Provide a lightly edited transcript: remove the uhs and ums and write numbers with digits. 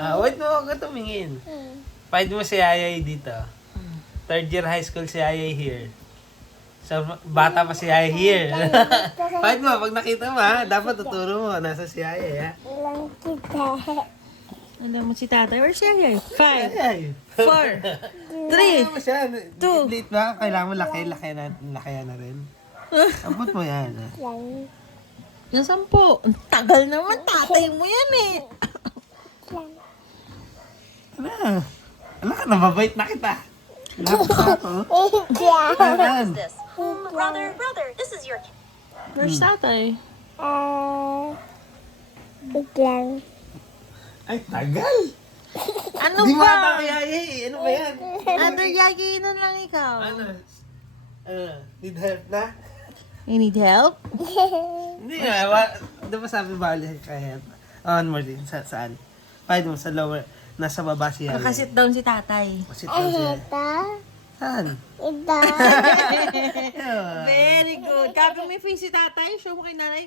Wait mo, huwag ka tumingin. Find mo si Ayay dito. Third year high school si Ayay here. So, bata pa si Ayay here. Find mo, pag nakita mo ha, dapat tuturo mo, nasa si Ayay ha. Ilang kita. Alam mo si tatay. Where's siya? 5, Ayay. 4, 3. Ano mo siya? Two. Late ba? Kailangan mo laki na rin. Abot mo yan ha. Lang. Yung 10. Ang tagal naman. Tatay mo yan eh. Lang. Ano? Wala ka, nababait na kita. Lapit na ako. Ilang. Ayan. This. Brother, this is your Where's tatay? Ilang. Ay, tagal. Ano Di ba? bata kay Ayay. Ano ba yan? Ano, Yagi na lang ikaw. Ano? Need help na? You need help? Hindi nga. Di ba sabi bali kaya? On more din. Saan? Find mo sa lower. Nasa baba siya. Kakasit down si tatay. Sit down siya. Ito. Saan? Ito. Very good. Kapag may face si tatay, show mo kay nanay.